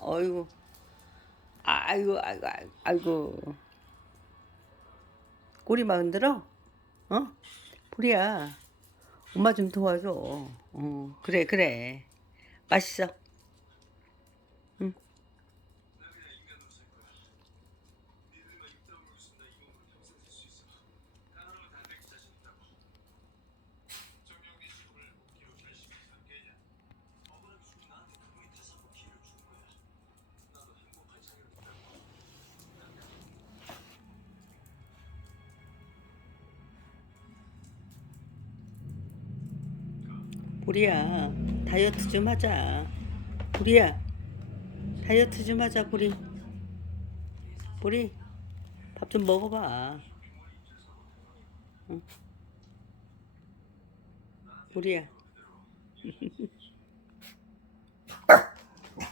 어이구. 아이고, 아이고, 아이고. 꼬리만 흔들어? 어? 보리야. 엄마 좀 도와줘. 어, 그래, 그래. 맛있어. 응. 보리야, 다이어트 좀 하자. 보리야, 다이어트 좀 하자, 보리. 보리, 밥 좀 먹어봐. 응. 보리야.